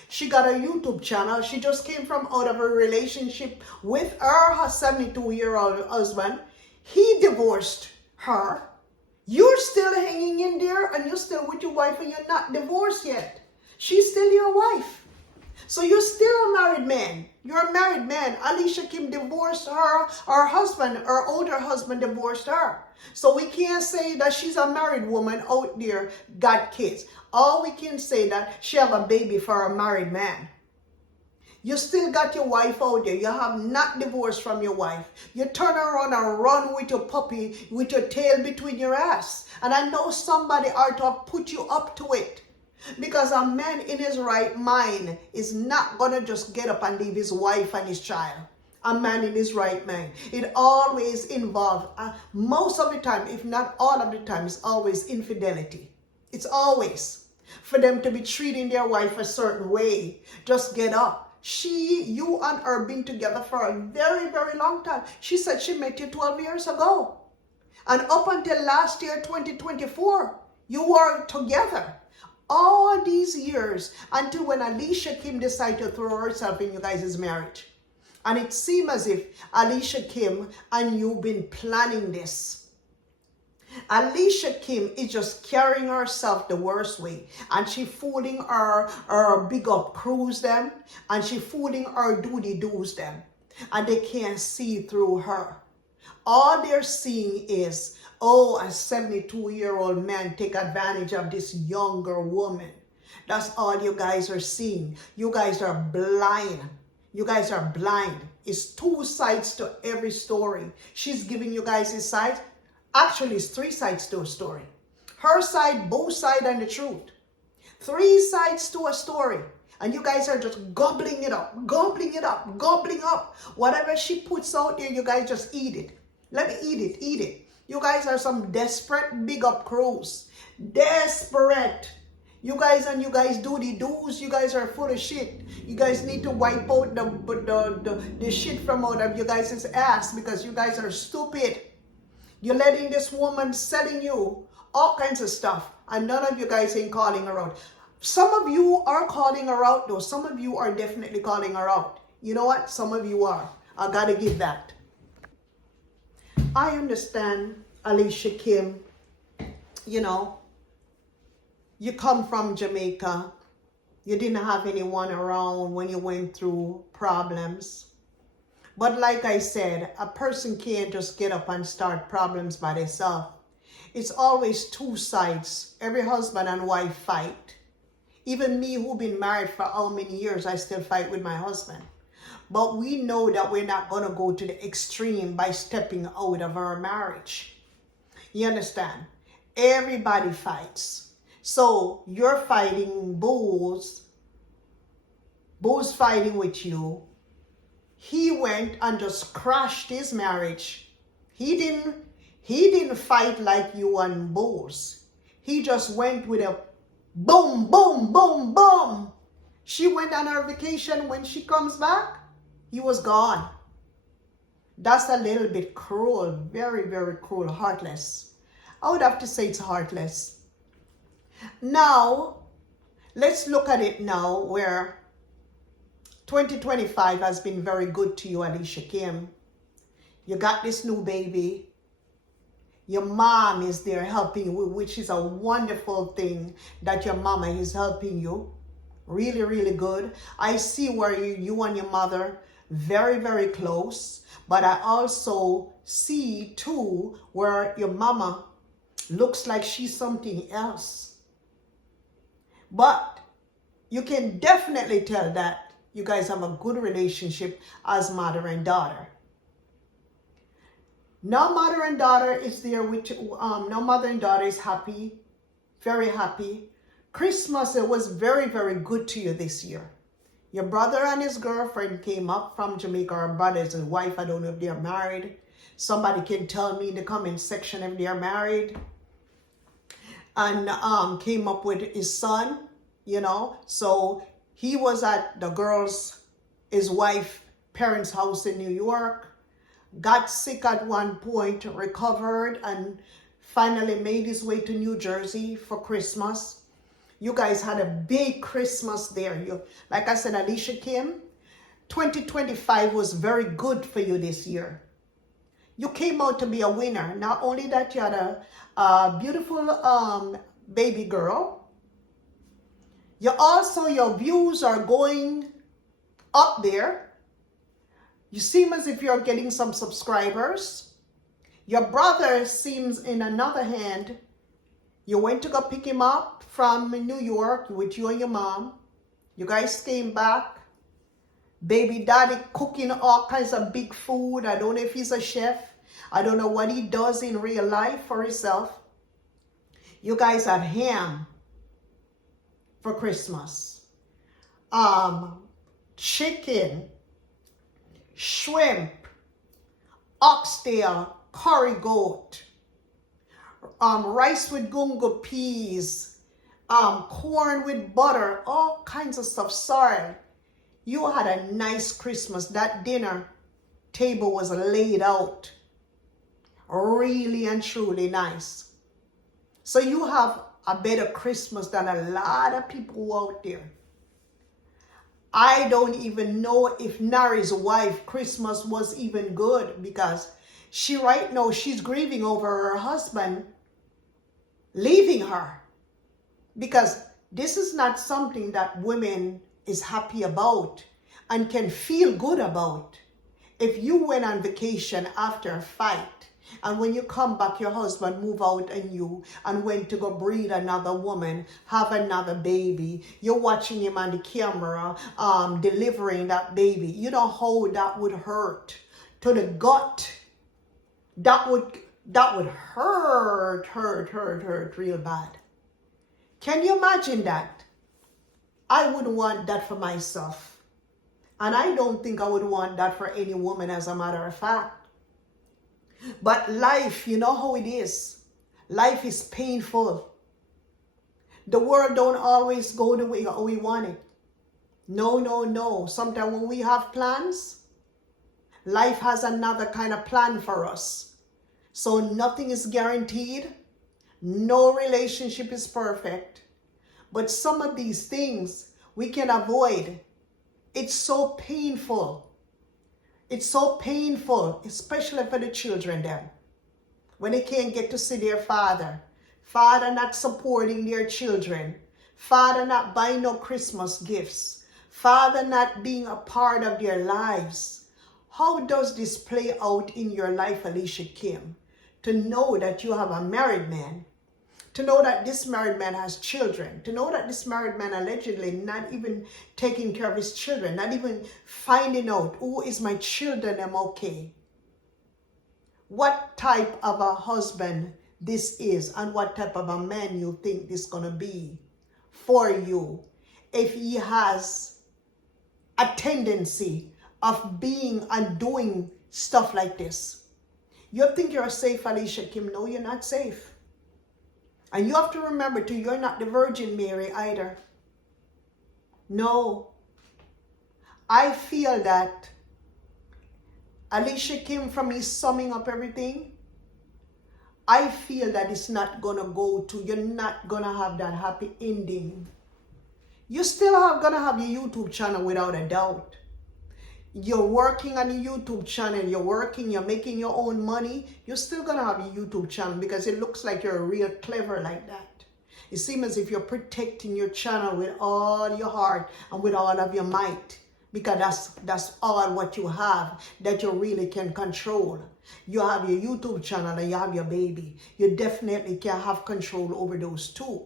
She got a YouTube channel. She just came from out of a relationship with her 72-year-old husband. He divorced her. You're still hanging in there and you're still with your wife and you're not divorced yet. She's still your wife. So you're still a married man. You're a married man. Alicia Kim divorced her husband. Her older husband divorced her. So we can't say that she's a married woman out there, got kids. All we can say that she have a baby for a married man. You still got your wife out there. You have not divorced from your wife. You turn around and run with your puppy with your tail between your ass. And I know somebody ought to have put you up to it. Because a man in his right mind is not going to just get up and leave his wife and his child. A man in his right mind. It always involves, most of the time, if not all of the time, it's always infidelity. It's always for them to be treating their wife a certain way. Just get up. You and her been together for a very, very long time. She said she met you 12 years ago. And up until last year, 2024, you were together. All these years until when Alicia Kim decided to throw herself in you guys' marriage. And it seemed as if Alicia Kim and you've been planning this. Alicia Kim is just carrying herself the worst way. And she fooling her big up crews them. And she fooling her doody doos them. And they can't see through her. All they're seeing is, oh, a 72-year-old man take advantage of this younger woman. That's all you guys are seeing. You guys are blind. You guys are blind. It's two sides to every story. She's giving you guys his side. Actually, it's three sides to a story. Her side, both sides, and the truth. Three sides to a story. And you guys are just gobbling it up, gobbling it up, gobbling up. Whatever she puts out there, you guys just eat it. Let me eat it, eat it. You guys are some desperate big up crows. Desperate. You guys do the do's. You guys are full of shit. You guys need to wipe out the shit from out of you guys' ass because you guys are stupid. You're letting this woman selling you all kinds of stuff and none of you guys ain't calling her out. Some of you are calling her out though. Some of you are definitely calling her out. You know what? Some of you are. I gotta give that. I understand, Alicia Kim, you know, you come from Jamaica. You didn't have anyone around when you went through problems. But like I said, a person can't just get up and start problems by themselves. It's always two sides. Every husband and wife fight. Even me who've been married for how many years, I still fight with my husband. But we know that we're not going to go to the extreme by stepping out of our marriage. You understand? Everybody fights. So you're fighting Boo's fighting with you. He went and just crashed his marriage. He didn't fight like you and Boo's. He just went with a boom, boom, boom, boom. She went on her vacation. When she comes back, he was gone. That's a little bit cruel. Very, very cruel. Heartless. I would have to say it's heartless. Now, let's look at it now where 2025 has been very good to you, Alicia Kim. You got this new baby. Your mom is there helping you, which is a wonderful thing that your mama is helping you. Really, really good. I see where you and your mother very, very close. But I also see too where your mama looks like she's something else. But you can definitely tell that you guys have a good relationship as mother and daughter. Now mother and daughter is there with now mother and daughter is happy, very happy. Christmas, it was very, very good to you this year. Your brother and his girlfriend came up from Jamaica, or brother and his wife, I don't know if they're married. Somebody can tell me in the comment section if they're married. And came up with his son, you know. So he was at the his wife, parents' house in New York. Got sick at one point, recovered, and finally made his way to New Jersey for Christmas. You guys had a big Christmas there. Like I said, Alicia Kim, 2025 was very good for you this year. You came out to be a winner. Not only that, you had a beautiful baby girl. Your views are going up there. You seem as if you're getting some subscribers. Your brother seems, in another hand, you went to go pick him up from New York with you and your mom. You guys came back. Baby daddy cooking all kinds of big food. I don't know if he's a chef. I don't know what he does in real life for himself. You guys had ham for Christmas. Chicken, shrimp, oxtail, curry goat, rice with gungo peas, corn with butter, all kinds of stuff. Sorry, you had a nice Christmas. That dinner table was laid out really and truly nice. So you have a better Christmas than a lot of people out there. I don't even know if Narry's wife Christmas was even good, because right now she's grieving over her husband leaving her, because this is not something that women is happy about and can feel good about. If you went on vacation after a fight, and when you come back, your husband move out on you and went to go breed another woman, have another baby. You're watching him on the camera, delivering that baby. You know how that would hurt to the gut. That would hurt real bad. Can you imagine that? I wouldn't want that for myself. And I don't think I would want that for any woman, as a matter of fact. But life, you know how it is. Life is painful. The world don't always go the way we want it. No. Sometimes when we have plans, life has another kind of plan for us. So nothing is guaranteed. No relationship is perfect. But some of these things we can avoid. It's so painful. It's so painful, especially for the children then, when they can't get to see their father. Father not supporting their children. Father not buying no Christmas gifts. Father not being a part of their lives. How does this play out in your life, Alicia Kim? To know that you have a married man. To know that this married man has children. To know that this married man allegedly not even taking care of his children. Not even finding out, who is my children, I'm okay. What type of a husband this is, and what type of a man you think this is going to be for you, if he has a tendency of being and doing stuff like this. You think you're safe, Alicia Kim? No, you're not safe. And you have to remember too, you're not the Virgin Mary either. No. I feel that Alicia Kim, from me summing up everything, I feel that it's not gonna go to, you're not gonna have that happy ending. You still gonna have your YouTube channel without a doubt. You're working on your YouTube channel, you're making your own money, you're still gonna have your YouTube channel because it looks like you're real clever like that. It seems as if you're protecting your channel with all your heart and with all of your might, because that's all what you have that you really can control. You have your YouTube channel and you have your baby. You definitely can have control over those two.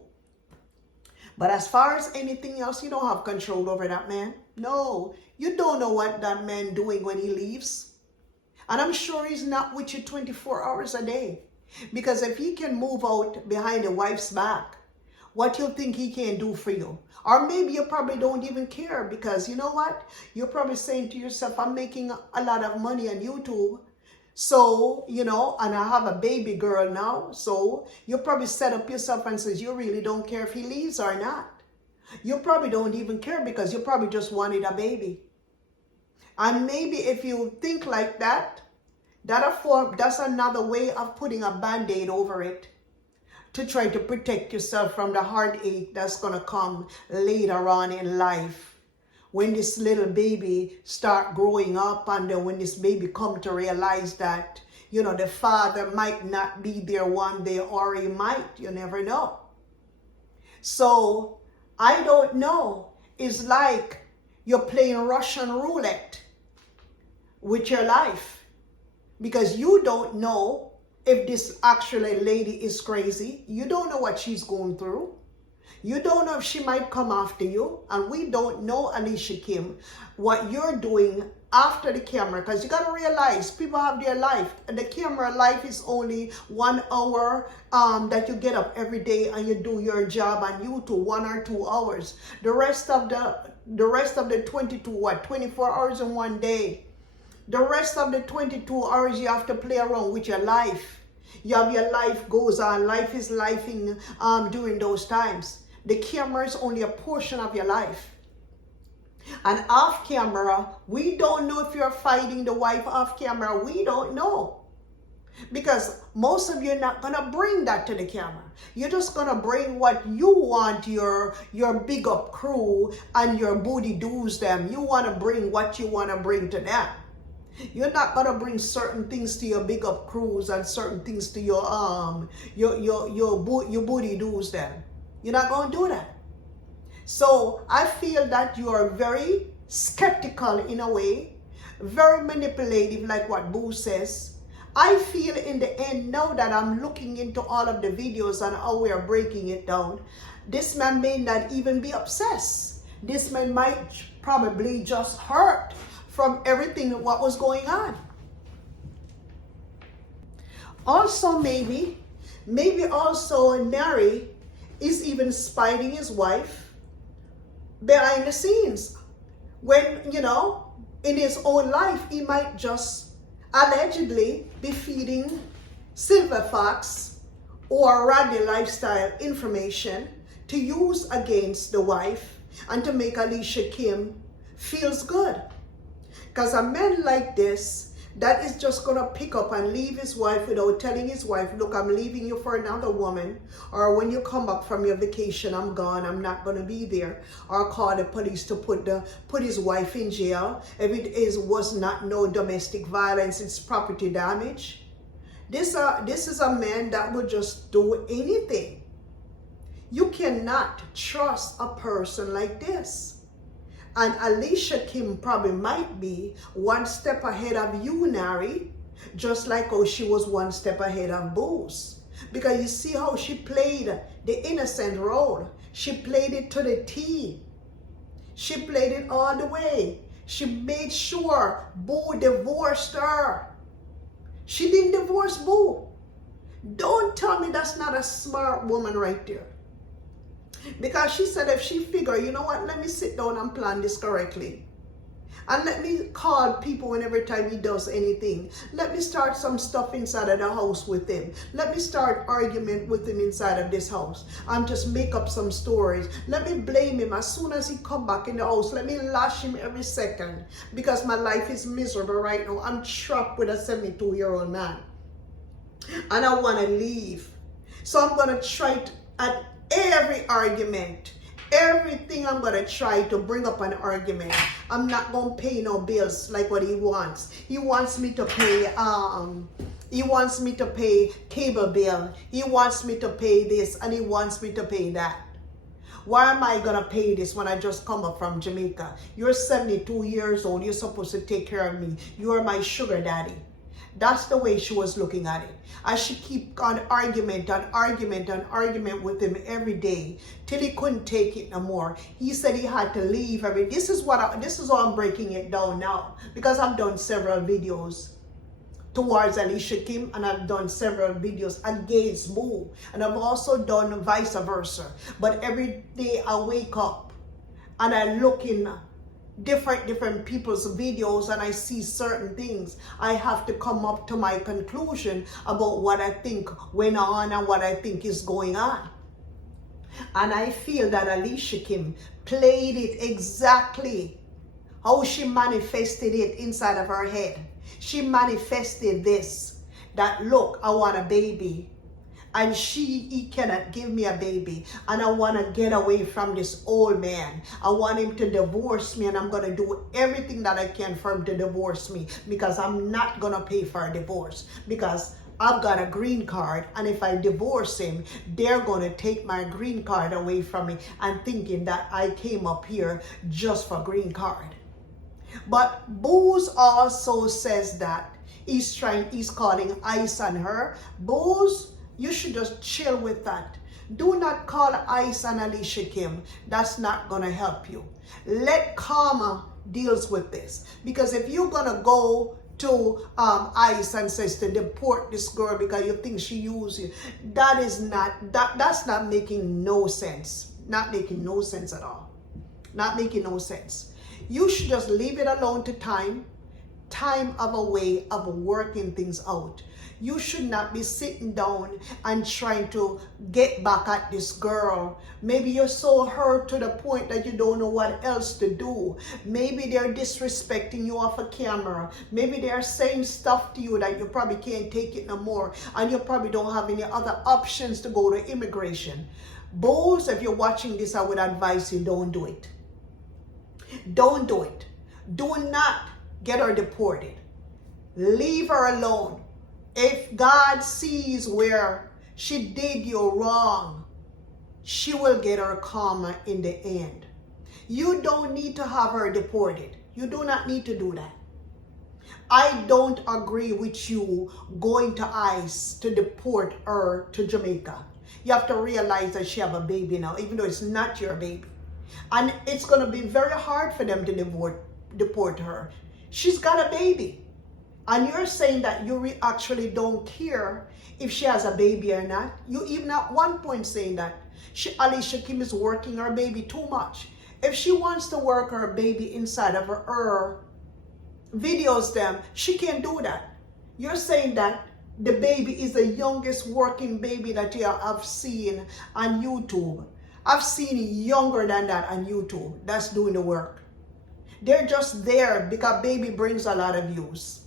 But as far as anything else, you don't have control over that man. No, you don't know what that man doing when he leaves. And I'm sure he's not with you 24 hours a day. Because if he can move out behind a wife's back, what you think he can do for you? Or maybe you probably don't even care, because you know what? You're probably saying to yourself, I'm making a lot of money on YouTube. So, you know, and I have a baby girl now. So you probably set up yourself and says, you really don't care if he leaves or not. You probably don't even care because you probably just wanted a baby. And maybe if you think like that, that's another way of putting a band-aid over it, to try to protect yourself from the heartache that's going to come later on in life. When this little baby start growing up, and then when this baby come to realize that, you know, the father might not be there one day, or he might, you never know. So, I don't know. It's like you're playing Russian roulette with your life, because you don't know if this actually lady is crazy. You don't know what she's going through. You don't know if she might come after you. And we don't know, Alicia Kim, what you're doing after the camera. Because you got to realize, people have their life. And the camera life is only 1 hour that you get up every day and you do your job on YouTube, 1 or 2 hours. The rest of the 24 hours in one day. The rest of the 22 hours you have to play around with your life. You have your life goes on. Life is lifing during those times. The camera is only a portion of your life. And off camera, we don't know if you're fighting the wife off camera. We don't know. Because most of you are not going to bring that to the camera. You're just going to bring what you want your big up crew and your booty doos them. You want to bring what you want to bring to them. You're not going to bring certain things to your big up crews and certain things to your booty doos them. You're not going to do that. So I feel that you are very skeptical in a way. very manipulative, like what Boo says. I feel in the end, now that I'm looking into all of the videos and how we are breaking it down, this man may not even be obsessed. This man might probably just hurt from everything what was going on. Also, maybe also Narry is even spying his wife behind the scenes. When, you know, in his own life, he might just allegedly be feeding Silver Fox or Rodney Lifestyle information to use against the wife and to make Alicia Kim feels good. Because a man like this, that is just going to pick up and leave his wife without telling his wife, look, I'm leaving you for another woman. Or when you come back from your vacation, I'm gone, I'm not going to be there. Or call the police to put his wife in jail. If it was not no domestic violence, it's property damage. This is a man that would just do anything. You cannot trust a person like this. And Alicia Kim probably might be one step ahead of you, Narry, just like how she was one step ahead of Boo's. Because you see how she played the innocent role. She played it to the T. She played it all the way. She made sure Boo divorced her. She didn't divorce Boo. Don't tell me that's not a smart woman right there. Because she said if she figured, you know what, let me sit down and plan this correctly. And let me call people whenever time he does anything. Let me start some stuff inside of the house with him. Let me start argument with him inside of this house. And just make up some stories. Let me blame him as soon as he come back in the house. Let me lash him every second. Because my life is miserable right now. I'm trapped with a 72-year-old man. And I want to leave. So I'm going to try to, at every argument, everything I'm going to try to bring up an argument. I'm not going to pay no bills like what he wants. He wants me to pay, cable bill. He wants me to pay this and he wants me to pay that. Why am I going to pay this when I just come up from Jamaica? You're 72 years old. You're supposed to take care of me. You are my sugar daddy. That's the way she was looking at it. As she keep on argument with him every day till he couldn't take it no more. He said he had to leave. This is how I'm breaking it down now, because I've done several videos towards Alicia Kim and I've done several videos against Boo, and I've also done vice versa. But every day I wake up and I look in different people's videos and I see certain things. I have to come up to my conclusion about what I think went on and what I think is going on. And I feel that Alicia Kim played it exactly how she manifested it inside of her head. She manifested this, that look, I want a baby. And he cannot give me a baby. And I want to get away from this old man. I want him to divorce me, and I'm going to do everything that I can for him to divorce me, because I'm not going to pay for a divorce, because I've got a green card, and if I divorce him, they're going to take my green card away from me, and thinking that I came up here just for green card. But Boo's also says that he's calling ice on her. Boo's, you should just chill with that. Do not call ice on Alicia Kim. That's not going to help you. Let karma deals with this. Because if you're going to go to ICE and says to deport this girl because you think she used you, that's not making no sense. Not making no sense at all. Not making no sense. You should just leave it alone to time of a way of working things out. You should not be sitting down and trying to get back at this girl. Maybe you're so hurt to the point that you don't know what else to do. Maybe they're disrespecting you off a camera. Maybe they're saying stuff to you that you probably can't take it no more. And you probably don't have any other options to go to immigration. Bulls, if you're watching this, I would advise you, don't do it. Don't do it. Do not get her deported. Leave her alone. If God sees where she did you wrong, she will get her karma in the end. You don't need to have her deported. You do not need to do that. I don't agree with you going to ICE to deport her to Jamaica. You have to realize that she have a baby now, even though it's not your baby. And it's going to be very hard for them to deport her. She's got a baby. And you're saying that you actually don't care if she has a baby or not. You even at one point saying that Alicia Kim is working her baby too much. If she wants to work her baby inside of her videos, them, she can't do that. You're saying that the baby is the youngest working baby that you have seen on YouTube. I've seen younger than that on YouTube that's doing the work. They're just there because baby brings a lot of views.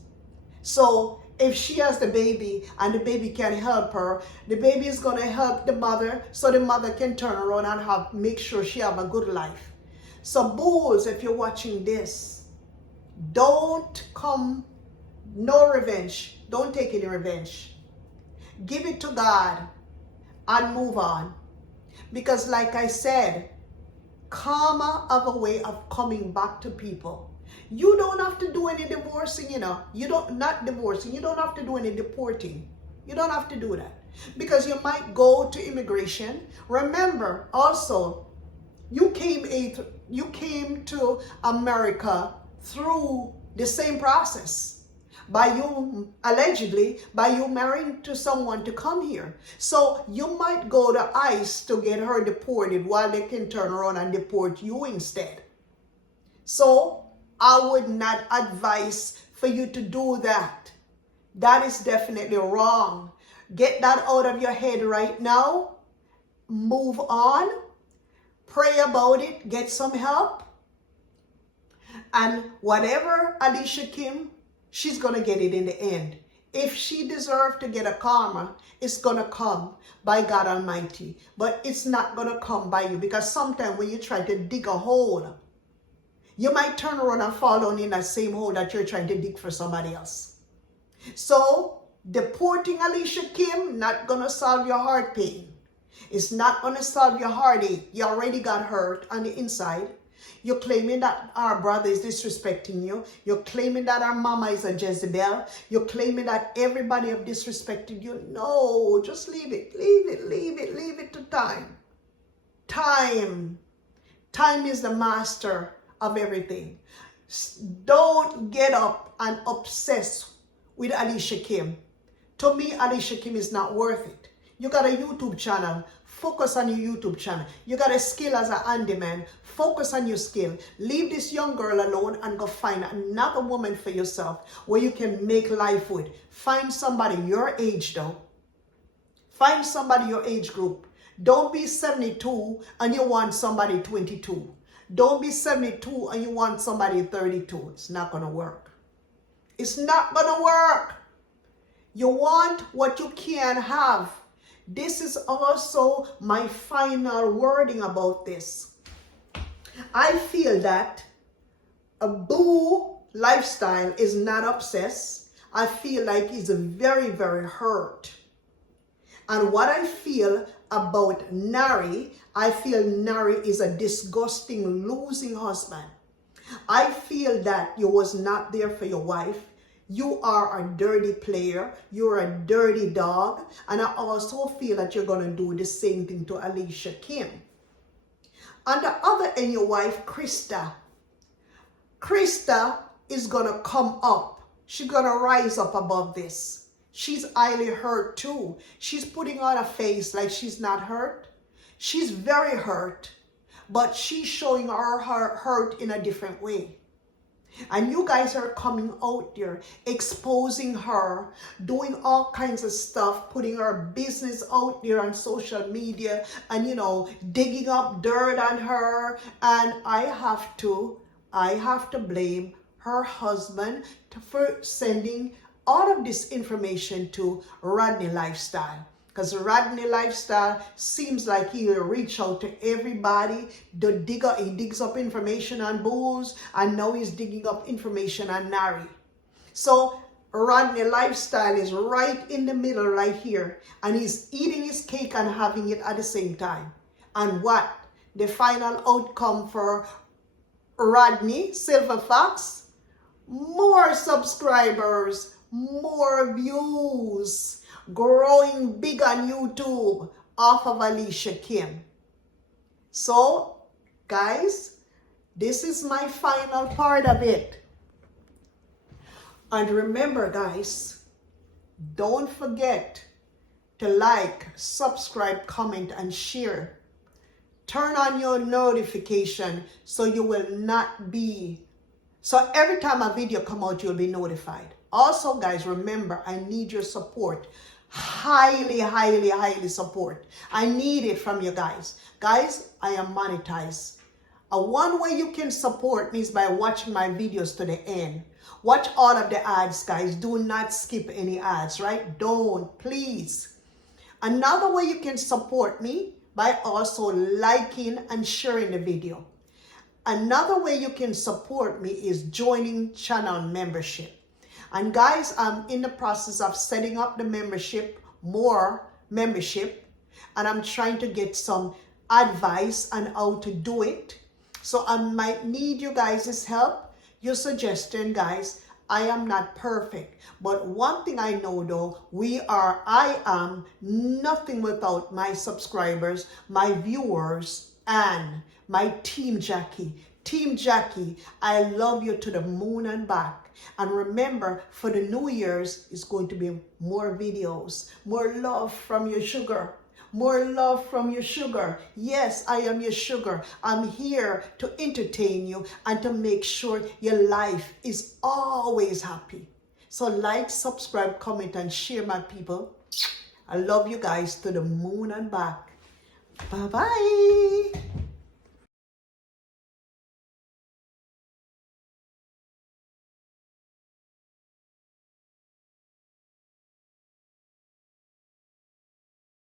So if she has the baby and the baby can help her, the baby is going to help the mother so the mother can turn around and make sure she have a good life. So bulls, if you're watching this, don't come, no revenge. Don't take any revenge. Give it to God and move on. Because like I said, karma have a way of coming back to people. You don't have to do any divorcing, you know. Not divorcing. You don't have to do any deporting. You don't have to do that. Because you might go to immigration. Remember, also, you came to America through the same process. Allegedly, by you marrying to someone to come here. So you might go to ICE to get her deported while they can turn around and deport you instead. So I would not advise for you to do that. That is definitely wrong. Get that out of your head right now. Move on. Pray about it. Get some help. And whatever Alicia Kim, she's going to get it in the end. If she deserves to get a karma, it's going to come by God Almighty. But it's not going to come by you. Because sometimes when you try to dig a hole, you might turn around and fall down in that same hole that you're trying to dig for somebody else. So, deporting Alicia Kim, not going to solve your heart pain. It's not going to solve your heartache. You already got hurt on the inside. You're claiming that our brother is disrespecting you. You're claiming that our mama is a Jezebel. You're claiming that everybody have disrespected you. No, just leave it. Leave it, leave it, leave it to time. Time. Time is the master of everything. Don't get up and obsess with Alicia Kim. To me, Alicia Kim is not worth it. You got a YouTube channel. Focus on your YouTube channel. You got a skill as a handyman. Focus on your skill. Leave this young girl alone and go find another woman for yourself where you can make life with. Find somebody your age though. Find somebody your age group. Don't be 72 and you want somebody 22. Don't be 72 and you want somebody 32. It's not going to work. It's not going to work. You want what you can have. This is also my final wording about this. I feel that a boo lifestyle is not obsessed. I feel like it's very, very hurt. And what I feel about Narry, I feel Narry is a disgusting, losing husband. I feel that you was not there for your wife. You are a dirty player. You're a dirty dog. And I also feel that you're going to do the same thing to Alicia Kim. On the other end, your wife, Christa. Christa is going to come up. She's going to rise up above this. She's highly hurt too. She's putting on a face like she's not hurt. She's very hurt, but she's showing her hurt in a different way. And you guys are coming out there, exposing her, doing all kinds of stuff, putting her business out there on social media and, you know, digging up dirt on her. And I have to blame her husband for sending all of this information to Rodney Lifestyle. Because Rodney Lifestyle seems like he'll reach out to everybody. He digs up information on booze, and now he's digging up information on Narry. So Rodney Lifestyle is right in the middle right here. And he's eating his cake and having it at the same time. And what? The final outcome for Rodney, Silver Fox, more subscribers, more views, growing big on YouTube off of Alicia Kim. So, guys, this is my final part of it. And remember, guys, don't forget to like, subscribe, comment, and share. Turn on your notification so you will not be, so every time a video come out, you'll be notified. Also, guys, remember, I need your support. Highly, highly, highly support. I need it from you guys. Guys, I am monetized. One way you can support me is by watching my videos to the end. Watch all of the ads, guys. Do not skip any ads, right? Don't, please. Another way you can support me by also liking and sharing the video. Another way you can support me is joining channel membership. And guys, I'm in the process of setting up the more membership, and I'm trying to get some advice on how to do it. So I might need you guys' help, your suggestion, guys. I am not perfect, but one thing I know though, I am nothing without my subscribers, my viewers, and my Team Jackie. Team Jackie, I love you to the moon and back. And remember, for the New Year's, it's going to be more videos, more love from your sugar. More love from your sugar. Yes, I am your sugar. I'm here to entertain you and to make sure your life is always happy. So like, subscribe, comment, and share, my people. I love you guys to the moon and back. Bye-bye.